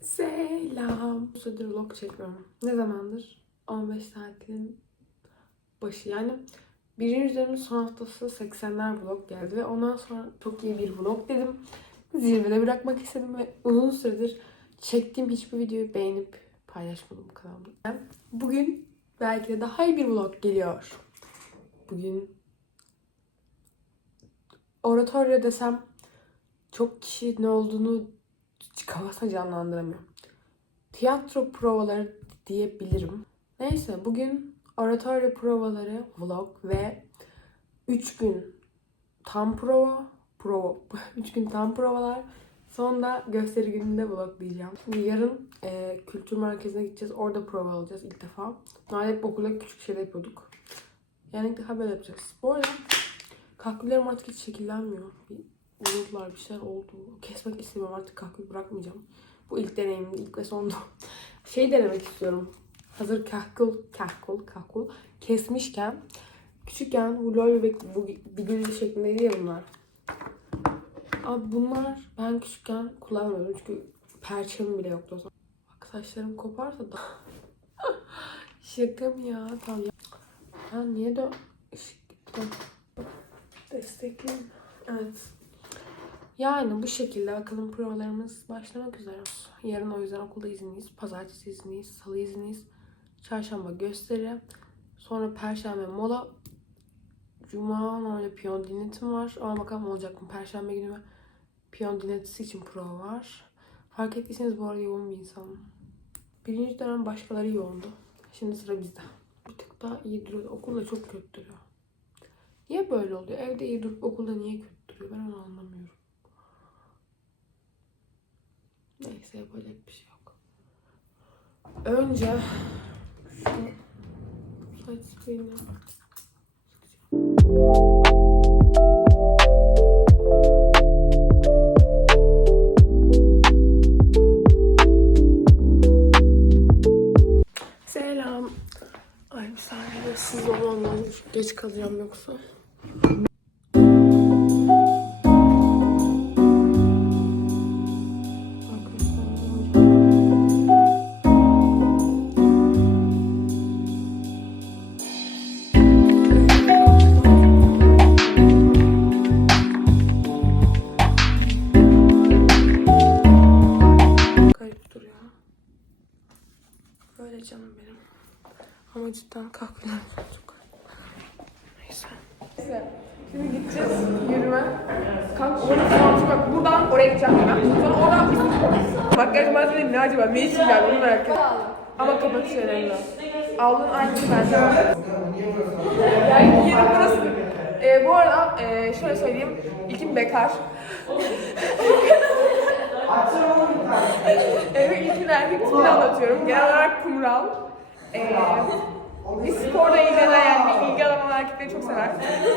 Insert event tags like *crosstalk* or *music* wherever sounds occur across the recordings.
Selam. Bu süredir vlog çekmiyorum. Ne zamandır? 15 saatin başı. Yani birinci dönemin son haftası 80'ler vlog geldi ve ondan sonra çok iyi bir vlog dedim. Zirvede bırakmak istedim ve uzun süredir çektiğim hiçbir videoyu beğenip paylaşmadım kanalımda. Bugün belki de daha iyi bir vlog geliyor. Bugün oratoryo desem çok kişi ne olduğunu kafasına canlandıramıyor. Tiyatro provaları diyebilirim. Neyse bugün oratoryo provaları vlog ve 3 gün tam prova, prova, *laughs* 3 gün tam provalar. Sonra gösteri gününde vloglayacağım. Şimdi yarın e, kültür merkezine gideceğiz. Orada prova alacağız ilk defa. Normalde hep okulda küçük şeyler yapıyorduk. Yani ilk defa böyle yapacağız. Bu arada kahküllerim artık hiç şekillenmiyor. Bir vuruldular bir şeyler oldu. Kesmek istemiyorum artık kahkül bırakmayacağım. Bu ilk deneyimim, ilk ve sondu. *laughs* Şey denemek istiyorum. Hazır kahkul, kahkul, kahkul kesmişken küçükken bu lol bebek bu bidili şeklindeydi ya bunlar. Abi bunlar ben küçükken kullanmıyordum çünkü perçem bile yoktu o zaman. Bak saçlarım koparsa da. *laughs* Şaka mı ya? Tamam ya. Ya niye de ışık gitti? Destekleyeyim. Evet. Yani bu şekilde bakalım provalarımız başlamak üzere. Yarın o yüzden okulda izinliyiz. Pazartesi izinliyiz. Salı izinliyiz. Çarşamba gösteri. Sonra perşembe mola. Cuma normalde piyon dinletim var. Ama bakalım olacak mı? Perşembe günü piyon dinletisi için prova var. Fark ettiyseniz bu arada yoğun bir insanım. Birinci dönem başkaları yoğundu. Şimdi sıra bizde. Bir tık daha iyi duruyor. Okulda çok kötü duruyor. Niye böyle oluyor? Evde iyi durup okulda niye kötü duruyor? Ben onu anlamıyorum. Neyse yapacak bir şey yok. Önce şu Selam. Ay bir saniye siz olmam Geç kalacağım yoksa. Ee, bu arada e, şöyle söyleyeyim. İlkim bekar. *laughs* Evet, ilkin erkek tipini anlatıyorum. Genel olarak kumral. Ee, bir sporla ilgilenen, bir ilgi alan erkekleri çok sever.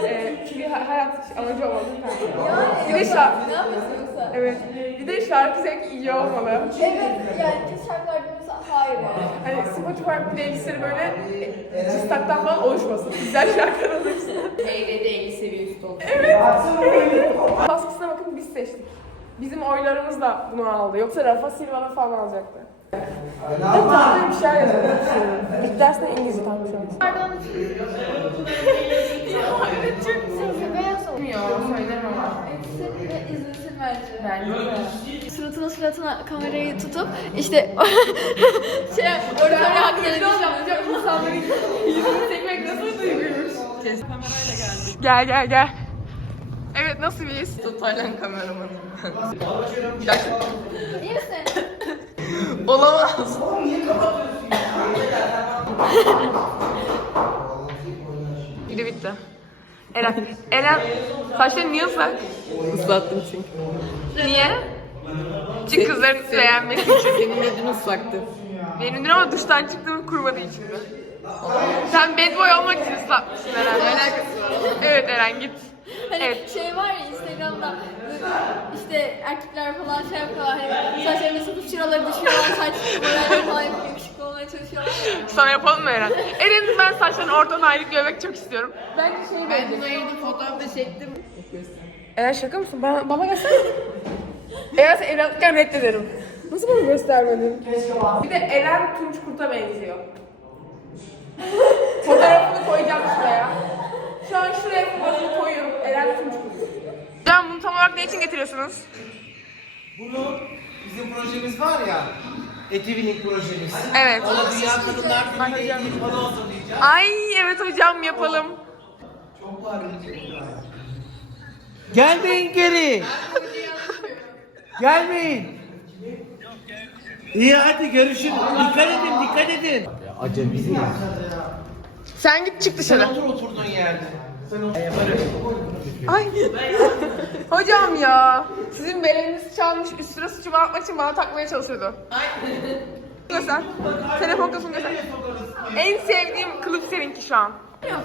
Ee, çünkü hay- hayat amacı olmalı. Bir de şarkı. Ne yapıyorsun yoksa? Evet. Bir de şarkı zevki iyi olmalı. Evet, yani kes şarkılar dinliyorsa hayır. Hani Spotify playlistleri böyle e, cıstaktan falan oluşmasın. Güzel şarkılar oluşsun. Eğledi 50 seviye üstü oldu. Baskısına bakın biz seçtik. Bizim oylarımız da bunu aldı. Yoksa Rafa Silva'nı falan alacaktı. Tatlı bir şeyler yazalım. İlk dersten İngilizce şu an. Pardon. Çok güzel. Beyaz. Bilmiyorum, söylerim ama. İzlesin bence. Suratına suratına kamerayı tutup işte *laughs* şey orada hakkında bir şey yapacağım insanların yüzünü çekmek nasıl duyguymuş. Gel gel gel. Evet nasıl miyiz? Totalen kameramanım. İyi misin? Olamaz. Video bitti. Eren, Eren saçların niye ıslak? Islattım çünkü. Niye? Çünkü kızların beğenmesi için. *laughs* Benim elim ıslaktı. Benim dün ama duştan çıktığım kurumadı içinde. Sen bad boy olmak için ıslatmışsın Eren. Ne alakası var? Evet Eren git. Hani Evet. şey var ya Instagram'da işte erkekler falan şey yapıyorlar hani saçlarını tutup şuraları düşüyorlar saç boyaları falan yapıp yakışıklı olmaya çalışıyorlar. Sana yapalım mı Eren? Eren'in ben saçlarını ortadan ayrı görmek çok istiyorum. Bence şey Ben bunu ayırdım fotoğrafta çektim. Eren şaka mısın? Bana, bana gelsene. Eğer sen evlatlıkken reddederim. Nasıl bunu göstermedin? Bir de Eren Tunç Kurt'a benziyor. Fotoğrafını koyacağım şuraya. Şu an şuraya fotoğrafını koyuyorum. Eren Tunç. Hocam bunu tam olarak ne için getiriyorsunuz? Bunu bizim projemiz var ya. Etivinik projemiz. Evet. Ona Dünya Kadınlar Günü'yle ilgili pano hazırlayacağız. Ay evet hocam yapalım. Gelmeyin geri. Gelmeyin. İyi hadi görüşürüz. Dikkat edin, dikkat edin. Acemi ya. Sen git çık dışarı. Otur oturduğun yerde. Ay. *laughs* hocam ya. Sizin beleniniz çalmış üstüne suçumu atmak için bana takmaya çalışıyordu. Göster. Telefon kısmını göster. En sevdiğim kılıf seninki şu an.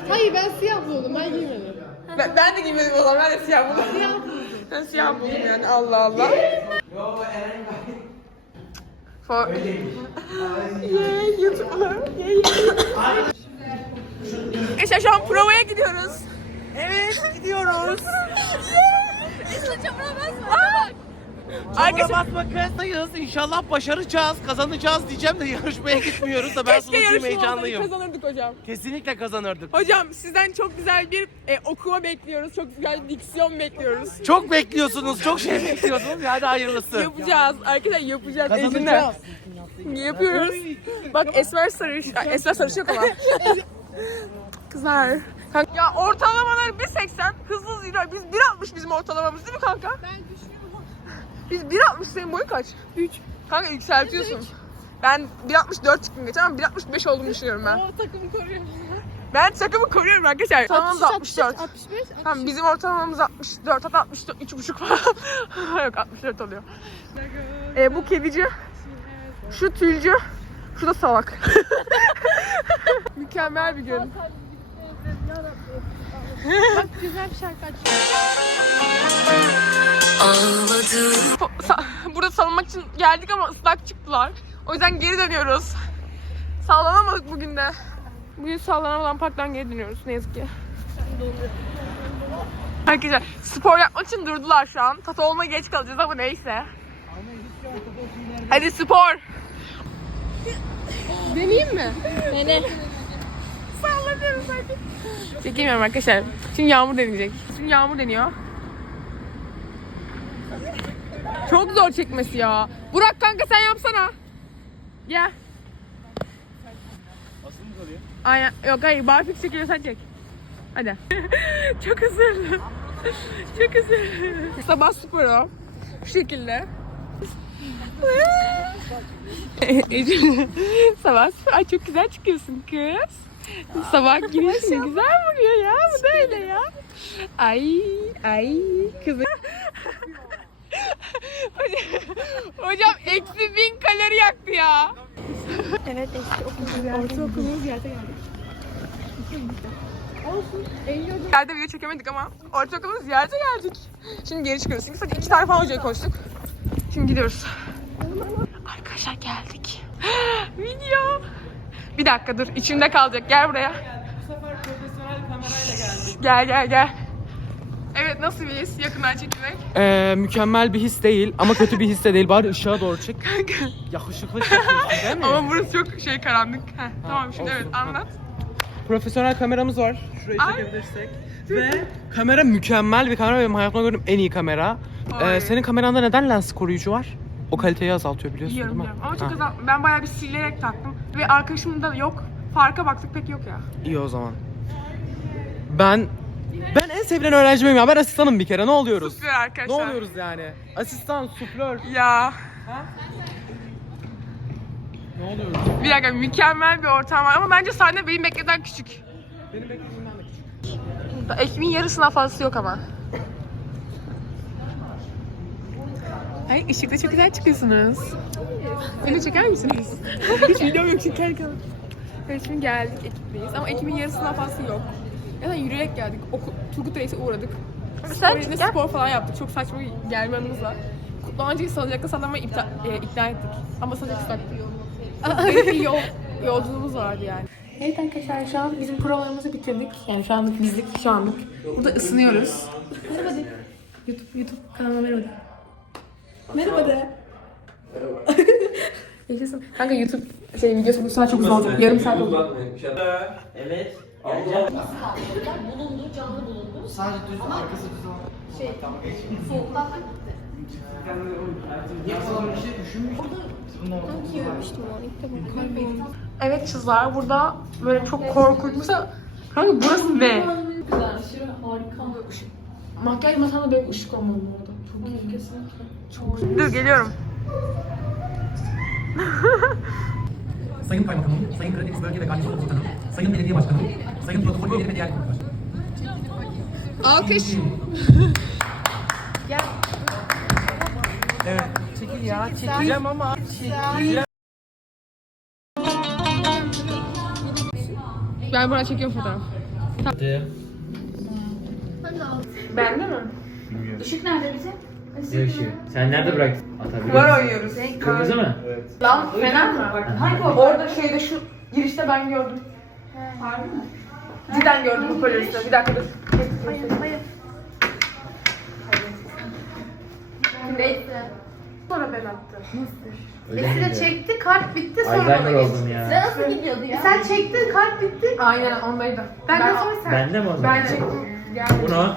Hayır ben siyah buldum ben giymedim. Ben, ben de giymedim o zaman. Ben de siyah buldum. *laughs* Ben siyah buldum yani. Allah Allah. For... Yay YouTube'lar. Yay. Arkadaşlar şu an provaya gidiyoruz. Evet gidiyoruz. Arkadaşlar Arkadaşlar basmakayız. İnşallah başaracağız, kazanacağız diyeceğim de yarışmaya gitmiyoruz da ben keşke sunucuyum yarışma heyecanlıyım. kazanırdık hocam. Kesinlikle kazanırdık. Hocam sizden çok güzel bir e, okuma bekliyoruz. Çok güzel bir diksiyon bekliyoruz. Çok bekliyorsunuz, çok şey bekliyorsunuz. Hadi hayırlısı. Yapacağız. Arkadaşlar yapacağız. Kazanacağız. Ezinle. Yapıyoruz. Bak esmer sarış. Ay, esmer sarış yok ama. *laughs* Kızlar. Kanka, ya ortalamalar 1.80 hızlı hızlı yürüyor. Biz 1.60 bizim ortalamamız değil mi kanka? Ben düşünüyorum. *laughs* Biz 1.60 senin boyun kaç? 3. Kanka yükseltiyorsun. Ben 1.64 çıktım geçen ama 1.65 olduğumu düşünüyorum ben. O takımı koruyorum. Ben takımı koruyorum arkadaşlar. Ortalamamız 64. 65. Tamam bizim ortalamamız 64 hatta 64 3,5 falan. *laughs* Yok 64 oluyor. Ee, bu kedici. Şu tülcü. Şu da salak. *laughs* Mükemmel bir gün. Bak güzel bir şarkı sa- *laughs* Burada salınmak için geldik ama ıslak çıktılar. O yüzden geri dönüyoruz. Sallanamadık bugün de. Bugün sallanamadan parktan geri dönüyoruz ne yazık ki. Arkadaşlar spor yapmak için durdular şu an. Tata olma geç kalacağız ama neyse. Hadi spor. Deneyeyim mi? Dene. Sallanıyoruz hadi. Çekemiyorum arkadaşlar. Şimdi Yağmur deneyecek. Şimdi Yağmur deniyor. Çok zor çekmesi ya. Burak kanka sen yapsana. Gel. Aynen. Yok hayır. Barfix çekiyor sen çek. Hadi. *laughs* Çok hızlı. Çok hızlı. Sabah sporu. Şu şekilde. Ecil. *laughs* Sabah spor. Ay çok güzel çıkıyorsun kız. *laughs* Sabah ne güzel vuruyor ya. Bu da öyle ya. Ay ay kızım. *laughs* hocam, eksi bin kalori yaktı ya. Evet Orta okulumuz ziyarete geldik. Yerde video çekemedik ama ortaokulumuz ziyarete geldik. Şimdi geri çıkıyoruz. Çünkü sadece iki tane falan hocayı koştuk. Şimdi gidiyoruz. Arkadaşlar geldik. *gasps* video. Bir dakika dur. içimde kalacak. Gel buraya. Gel gel gel. Evet nasıl bir his yakından çekmek? Ee, mükemmel bir his değil ama kötü bir his de değil. Bari ışığa doğru çek. Yakışıklı çekiyorsun değil mi? Ama burası çok şey karanlık. Heh, tamam şimdi olsun, evet anlat. Profesyonel kameramız var. Şurayı Ay. çekebilirsek. Ve kamera mükemmel bir kamera. Benim hayatımda gördüğüm en iyi kamera. Ay. Ee, senin kameranda neden lens koruyucu var? O kaliteyi azaltıyor biliyorsun Biliyorum değil mi? biliyorum. Ama çok Ha, azal. Ben bayağı bir silerek taktım. Ve arkadaşımın da yok. Farka baktık pek yok ya. İyi o zaman. Ben ben en sevilen öğrencimim ya. Ben asistanım bir kere. Ne oluyoruz? Süper arkadaşlar. Ne oluyoruz yani? Asistan, suflör. Ya. Ne oluyoruz? Bir dakika mükemmel bir ortam var ama bence sahne benim beklediğimden küçük. Benim beklediğimden de küçük. Ekmeğin yarısından fazlası yok ama. Ay ışıkta çok güzel çıkıyorsunuz. Beni çeker misiniz? Hiç video yok çekerken. Evet şimdi geldik ekipteyiz ama ekibin yarısından fazlası yok. Ya da yürüyerek geldik. Oku, Turgut Reis'e uğradık. Spor yerine spor falan yaptık. Çok saçma bir gelmemiz var. Kutlamancıyı salacakta sanırım iptal, e, ikna ettik. Ama salacak ıslaktı. bir yol, yolculuğumuz vardı yani. Evet arkadaşlar şu an bizim provalarımızı bitirdik. Yani şu anlık bizlik şu anlık. Burada ısınıyoruz. Merhaba de. YouTube, YouTube kanalıma merhaba de. Merhaba de. Yaşasın. Kanka YouTube şey videosu bu saat çok uzun olacak. Yarım saat olacak. Evet. Bulundu, canlı bulundu. Sadece düz arkası düz olan. Şey, gitti. Şey ilk defa. Evet kızlar burada böyle çok korkunç. Mesela kanka burası ne? Güzel, harika. Makyaj masanda böyle ışık olmalı bu arada. Çok iyi kesinlikle. Dur geliyorum. *laughs* Sayın Kaymakamım, Sayın Karadeniz Bölge ve Garnizon Komutanım, Sayın Belediye Başkanım, Sayın Protokol Üyeleri ve diğer konuklar. Alkış. Evet. Çekil ya. Çekileceğim ama. Ben buna çekiyorum fotoğraf. Bende mi? Işık nerede bize? Işığı. Sen nerede bıraktın? Atabiliyor Kumar oynuyoruz. Kırmızı mı? Lan fener mi? Hangi o? Orada şeyde şu girişte ben gördüm. Harbi mi? Cidden gördüm bu poliste. Bir dakika dur. Hayır, hayır. Neyse. Sonra ben attım. Öyle miydi? Çekti kart bitti Eyeliner oldum ya. Nasıl gidiyordu ya? Sen çektin kart bitti. Aynen ondaydı. Ben, Ben- de sonra sen. Bende mi o zaman? Ben çektim. Bunu.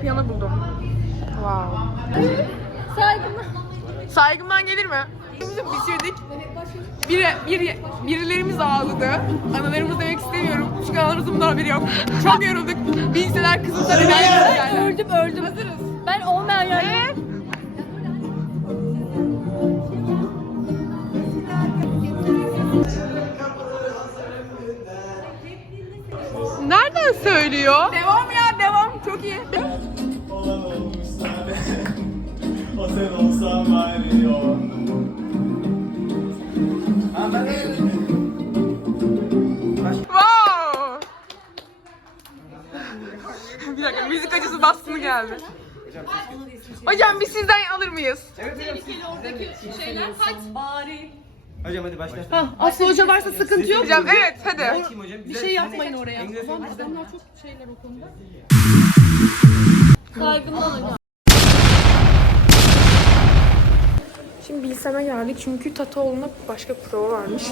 Piyano buldum. Wow. Saygımla. Saygımdan gelir mi? Bizi bitirdik. Bir, bir, birilerimiz ağladı. Analarımız demek istemiyorum. Çünkü analarımızın da haberi yok. Çok yorulduk. Bilseler kızımdan enerjimiz geldi. Öldüm, öldüm. Hazırız. Ben olmayan yerlere... Nereden söylüyor? Devam ya devam. Çok iyi. O sen olsan ya. Wow. bir dakika müzik acısı bastımı geldi. Hocam biz sizden alır mıyız? Hocam hadi başla. Aslı hoca varsa sıkıntı yok. Hocam evet hadi. Bir şey yapmayın oraya. Saygımdan hocam. Şimdi Bilsem'e geldik çünkü Tatoğlu'na başka prova varmış.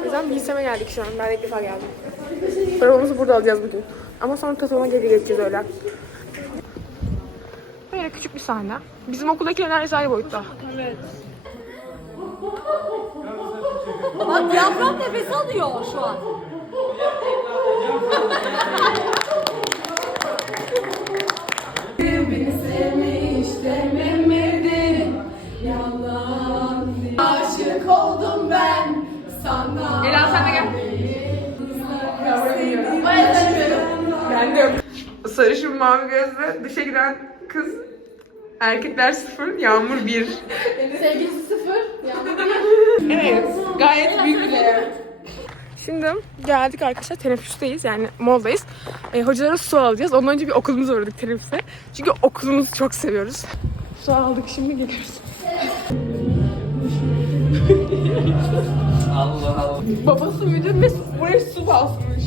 O yüzden Bilsem'e geldik şu an. Ben de ilk defa geldim. Provamızı burada alacağız bugün. Ama sonra Tatoğlu'na geri geçeceğiz öyle. Böyle küçük bir sahne. Bizim okuldakiler neredeyse aynı boyutta. Bak diyafram nefes alıyor şu an. Ela sen de gel. Ben de yok. Sarışın mavi gözlü dışa giren kız. Erkekler sıfır, Yağmur bir. Sevgilisi sıfır. Evet, gayet büyük bir değer. Şimdi geldik arkadaşlar teneffüsteyiz yani moldayız. E, hocalara su alacağız. Ondan önce bir okulumuza uğradık teneffüse. Çünkü okulumuzu çok seviyoruz. Su aldık şimdi geliyoruz. *laughs* Allah Allah. Babası müdür ve buraya su basmış.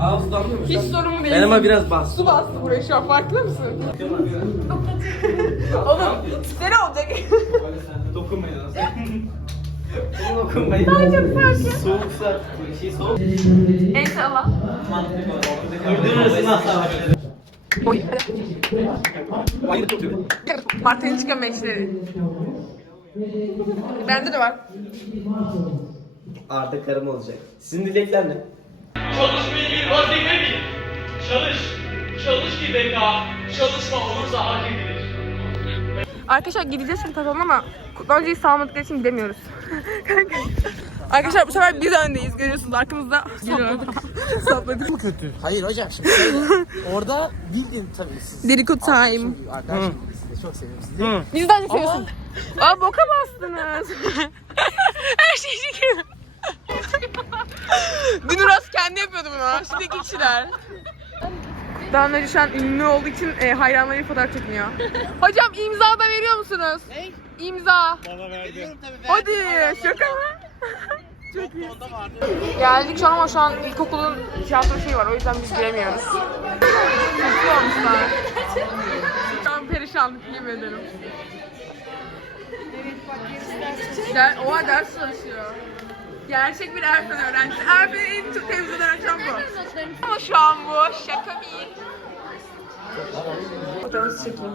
Ağız damlıyor mu? Hiç sorun değil. Ben ama biraz bas. Su bastı buraya şu an farkında mısın? *laughs* Oğlum sene olacak. Dokunmayın aslında. Dokunmayın. Daha çok farklı. Soğuksa, şey soğuk. İnşallah. Öldürürsün asla. Oy. Marta'nın çıkan meşleri. Bende de var. Arda karım olacak. Sizin dilekler ne? Çalışmayı bir vazife bil. Çalış. Çalış ki beka. Çalışma olursa hak edilir. Arkadaşlar gideceğiz şimdi tatalım ama kutlancayı sağlamadıkları için gidemiyoruz. *laughs* Arkadaşlar bu sefer biz öndeyiz görüyorsunuz arkamızda sapladık. sapladık. Bu kötü. Hayır hocam şimdi şöyle, orada bildin tabii siz. Dedikodu time. Arkadaşım sizi çok seviyorum sizi. Daha çok seviyorsun. Aa boka bastınız. *laughs* Her şey şeker. *laughs* Dün Uras kendi yapıyordu bunu. Şimdi iki kişiler. Şu an ünlü olduğu için e, hayranları fotoğraf çekiniyor. Hocam imza da veriyor musunuz? Ne? İmza. Bana verdi. Hadi şaka mı? *laughs* Geldik şu an ama şu an ilkokulun tiyatro şeyi var o yüzden biz giremiyoruz. Kötü olmuşlar. Şu an perişanlık yemin ederim. Der, oha ders çalışıyor. Gerçek bir Erfen öğrencisi. Erfen'in en çok televizyon öğrencisi bu. Ama şu an bu şaka değil. Fotoğrafı çekeyim.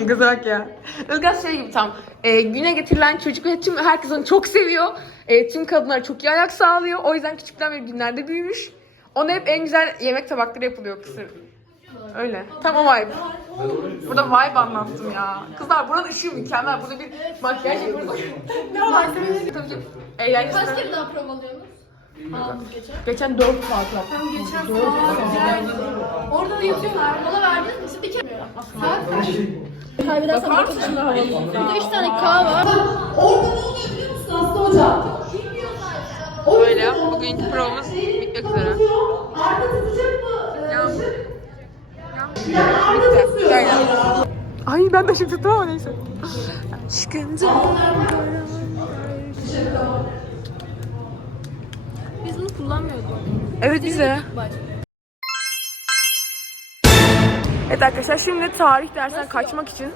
Ilgaz'a bak ya. Ilgaz şey gibi tam. E, güne getirilen çocuk ve tüm herkes onu çok seviyor. E, tüm kadınlar çok iyi ayak sağlıyor. O yüzden küçükten beri günlerde büyümüş. Ona hep en güzel yemek tabakları yapılıyor kısır. Öyle. Tam o vibe. Burada vibe anlattım ya. Kızlar buranın ışığı mükemmel. Burada bir makyaj yapıyoruz. ne var? Tabii ki eğlenceli. Kaç kere daha prova alıyorsunuz? Geçen 4 saat yaptım. Geçen Orada da yatıyorlar. Mola verdiniz mi? Bir kere Saat kaç? Kaybedersem Bakar mısın şimdi? Burada üç tane kahve var. Böyle bugünkü provamız bitmek üzere. Ay ben de şimdi tuttum ama neyse. Çıkınca. Biz bunu kullanmıyorduk. Evet bize. Evet arkadaşlar şimdi tarih dersinden kaçmak için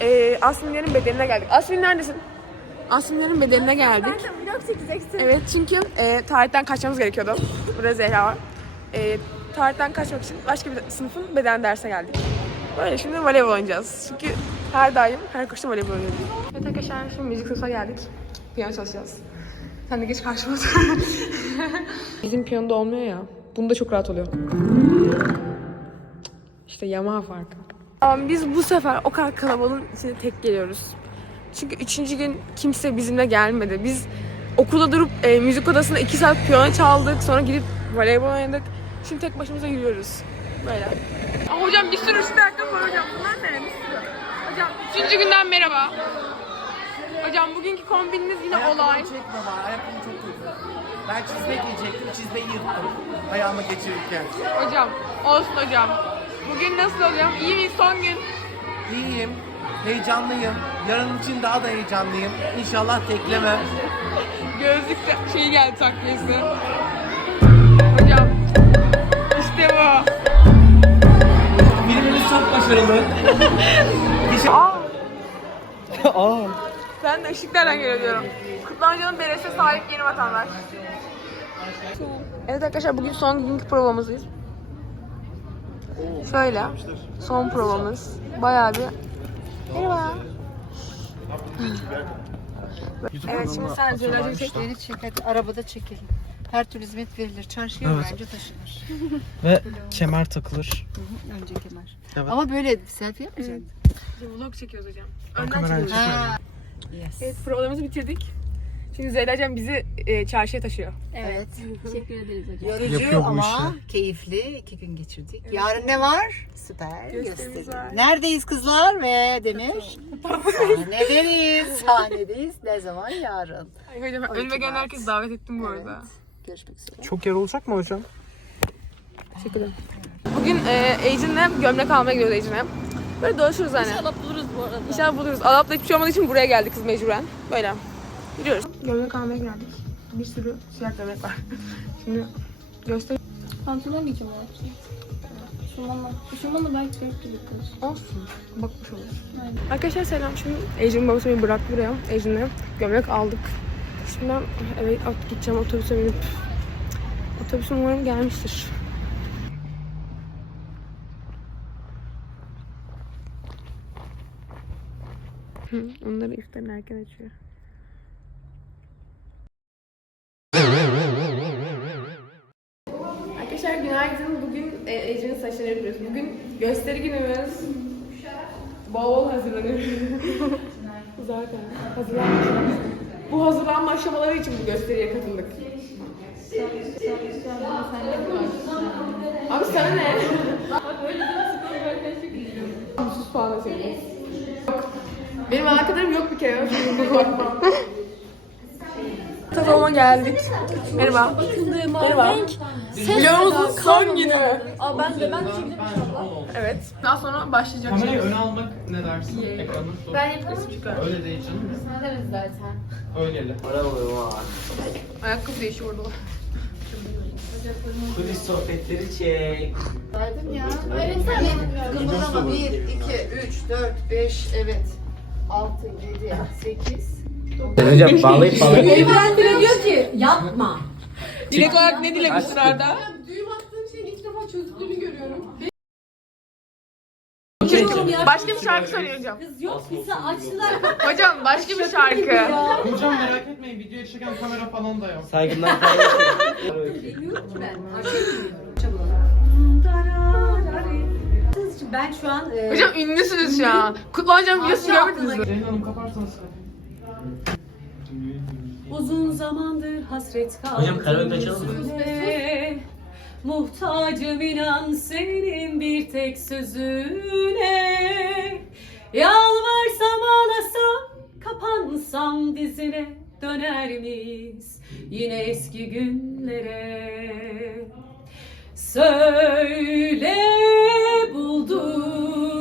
e, Asminlerin bedenine geldik. Asmin neredesin? Asminlerin bedenine geldik. Vlog çekeceksin. Evet çünkü e, tarihten kaçmamız gerekiyordu. Burada Zehra var. E, tarihten kaçmak için başka bir sınıfın beden derse geldik. Böyle şimdi voleybol oynayacağız. Çünkü her daim her koşta voleybol oynuyoruz. Evet arkadaşlar şimdi müzik sınıfına geldik. Piyano çalışacağız. Sen de geç karşıma. *laughs* Bizim piyanoda olmuyor ya. Bunda çok rahat oluyor. İşte Yamaha farkı. Ama biz bu sefer o kadar kalabalığın içine tek geliyoruz. Çünkü üçüncü gün kimse bizimle gelmedi. Biz okulda durup e, müzik odasında iki saat piyano çaldık. Sonra gidip voleybol oynadık. Şimdi tek başımıza yürüyoruz. Böyle. Aa, hocam bir sürü üstü ayakkabı var hocam. Bunlar ne? Bir sürü. Hocam üçüncü günden merhaba. Hocam bugünkü kombininiz yine olay. Çekme bana ayakkabım çok kötü. Ben çizme giyecektim çizmeyi yırttım. Ayağıma geçirirken. Hocam olsun hocam. Bugün nasıl oluyor? İyi miyiz son gün? İyiyim. Heyecanlıyım. Yarın için daha da heyecanlıyım. İnşallah teklemem. Gözlük şeyi geldi takviyesi. Bu. Birimimiz çok başarılı. Aa. *laughs* Ben de ışıklardan geliyor diyorum. Kutlancanın beresine sahip yeni vatandaş. Evet arkadaşlar bugün son günkü provamızdayız. Şöyle son provamız. Bayağı bir Merhaba. Evet şimdi sen Zeynep'ciğim çek. Beni çek hadi arabada çekelim. Her türlü hizmet verilir. Çarşıya Evet. öğrenci taşınır. *laughs* Ve kemer takılır. Önce kemer. Evet. Ama böyle selfie yapmayacaksın. Vlog çekiyoruz hocam. Önden kamerayı çekiyoruz. Ha. Yes. Evet provalarımızı bitirdik. Şimdi Zeynep'ciğim bizi e, çarşıya taşıyor. Evet. Teşekkür ederiz hocam. Yorucu Yapıyor bu ama keyifli. iki gün geçirdik. Yarın ne var? Süper Gösterimiz gösteri. var. Neredeyiz kızlar ve Demir? Sahnedeyiz. Sahnedeyiz. Ne zaman? Yarın. Ay hocam önüme gelen Mart. herkes davet ettim bu arada. Görüşmek üzere. Çok yer olacak mı hocam? Teşekkür ederim. Bugün e, Ejin'le gömlek almaya gidiyoruz Ejin'le. Böyle dolaşıyoruz hani. İnşallah buluruz bu arada. İnşallah buluruz. Alap'ta hiçbir şey olmadığı için buraya geldik kız mecburen. Böyle. Gidiyoruz. Gömlek almaya geldik. Bir sürü siyah gömlek var. *laughs* Şimdi göster. Pantolon giyeceğim ya. Şumanla. Şumanla belki çok gibi kız. Olsun. Bakmış olur. Arkadaşlar selam. Şimdi Ejin'in babası beni bıraktı buraya. Ejin'le gömlek aldık. Şimdi ben eve at- gideceğim otobüse binip. Otobüsüm umarım gelmiştir. Onları iftarın erken açıyor. Arkadaşlar günaydın. Bugün e, Ece'nin saçlarını yapıyoruz. Bugün gösteri günümüz. Bol bol hazırlanıyoruz. *laughs* Zaten hazırlanma Bu hazırlanma aşamaları için bu gösteriye katıldık. Abi sana ne? Sus söylüyor. Benim arkadaşlarım yok bir kere. Tadoma geldik. Merhaba. Merhaba. Renk Vlogumuzun son günü. Aa ben de ben de çekebilirim inşallah. Evet. Daha sonra başlayacak. Kamerayı öne almak ne dersin? Ekranı dur. Ben yaparım. Öyle değil canım. Sana deriz zaten. Öyle. Ayakkabı değişiyor orada. Kulis sohbetleri çek. Saydım ya. Öyle sen mi? Kımıldama. 1, 2, 3, 4, 5, evet. 6, 7, 8. Hocam bağlayıp bağlayıp. Evlendiре diyor ki yapma. Dilek olarak ne dilemişsin Arda? Düğüm attığım şeyin ilk defa çözdüğünü görüyorum. Başka bir şarkı söyleyeceğim. Kız yok bizi açtılar. Hocam başka bir şarkı. Hocam merak etmeyin videoya çeken kamera falan da yok. Saygımdan Bilmiyorum ki ben. Ben şu an e, Hocam ünlüsünüz şu an. Kutlu hocam videosunu görmediniz mi? Zeynep Hanım kaparsanız. Uzun zamandır hasret kaldım. Hocam karaoke açalım mı? yüzüne. Muhtacım inan senin bir tek sözüne. Yalvarsam ağlasam kapansam dizine döner miyiz yine eski günlere? Söyle buldun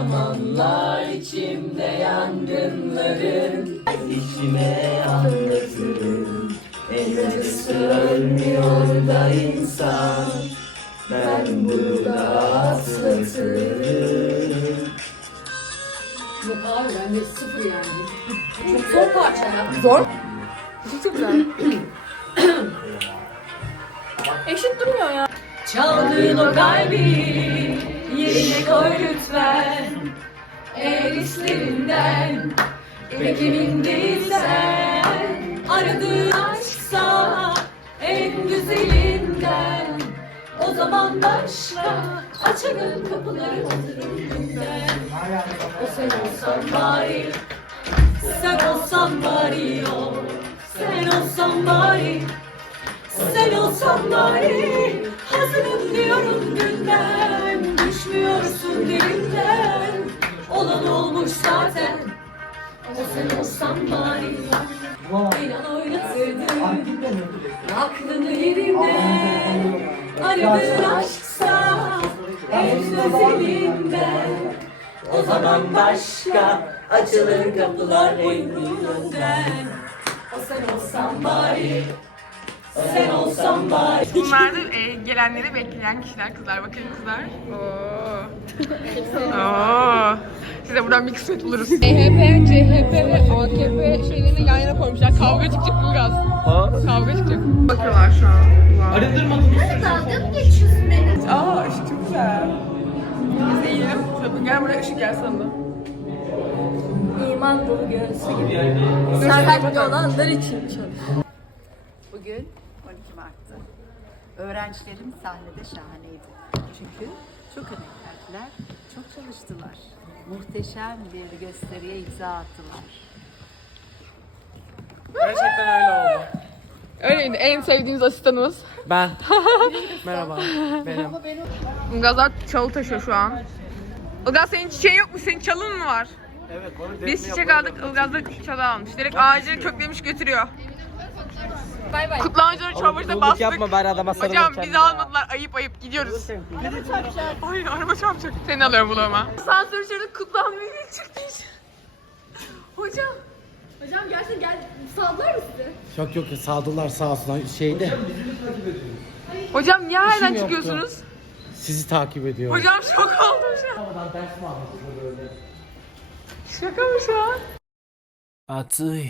zamanlar içimde yangınların içime anlatırım Elbette ölmüyor da insan Ben burada atlatırım Yok abi bende sıfır yani. *laughs* Çok zor parça ya. Zor. Çok güzel. *clears throat* Eşit durmuyor ya. Çaldığın o kalbi yerine koy lütfen. El işlerinden pek emin değilsen Aradığın aşksa en güzelinden. O zaman başla açarım kapıları hazırımdan O sen olsan bari Sen olsan bari o Sen olsan bari sen olsan bari Hazırım diyorum günden Düşmüyorsun dilimden Olan olmuş zaten. O sen olsan bari. İnan oynatırdın Aklını yerimden Aradığın aşksa En güzelinden O zaman başka Açılır kapılar yönden O sen olsan bari sen olsan bari. Bunlar da e, gelenleri bekleyen kişiler kızlar. Bakın kızlar. Oo. Oo. Size buradan bir kısmet buluruz. EHP, CHP ve AKP şeylerini yan yana koymuşlar. Kavga çıkacak Ilgaz. Kavga çıkacak. Bakıyorlar şu an. Arındırmadınız. Dalga mı geçiyorsun beni? Aa ışık çok güzel. Biz de yiyelim. Gel buraya ışık gel sana da. İman dolu göğsü gibi. Serhat olanlar için çalış. Bugün 12 Mart'tı. Öğrencilerim sahnede şahaneydi. Çünkü çok emek verdiler, çok çalıştılar. Muhteşem bir gösteriye imza attılar. Gerçekten öyle oldu. Öyleydi. En sevdiğiniz asistanımız. Ben. *laughs* Merhaba. Benim. Ilgazlar çalı taşıyor şu an. Ilgaz senin çiçeğin yok mu? Senin çalın mı var? Evet onu Biz çiçek aldık, Ilgaz da çalı almış. Direkt ağacı köklemiş götürüyor. Bay bay. Kutlamacıları çorbacıda bastık. yapma bari adama Hocam bizi almadılar. Ayıp ayıp gidiyoruz. Ay araba çarpacak. Seni alıyorum bulama. Sansür kutlam bir çıktı. Hocam. Hocam gerçekten gel sallar mı size? Yok yok sağdılar sağ olsunlar şeyde. Hocam niye İşim herden yoktu. çıkıyorsunuz? Sizi takip ediyorum. Hocam şok oldum şu an. Şaka mı şu an? Atı.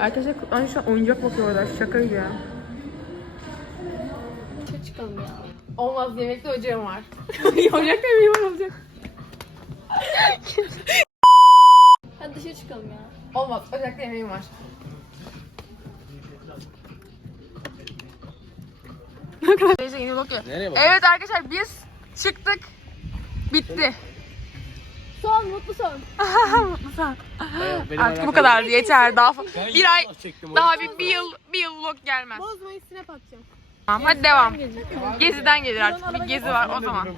Arkadaşlar kutlamacı şu an oyuncak bakıyorlar. Şaka gibi ya. Çıkalım ya. Olmaz yemekte hocam var. oyuncak da mıyım olacak? Hadi dışarı çıkalım ya. Olmaz. Ocakta yemeğim var. Neyse yeni vlog. Evet arkadaşlar biz çıktık. Bitti. Son mutlu son. *laughs* Artık bu kadar yeter daha fa- bir ay daha bir, bir yıl bir yıl vlog gelmez. Bozmayı snap atacağım. Tamam hadi devam. Geziden gelir artık bir gezi var o zaman.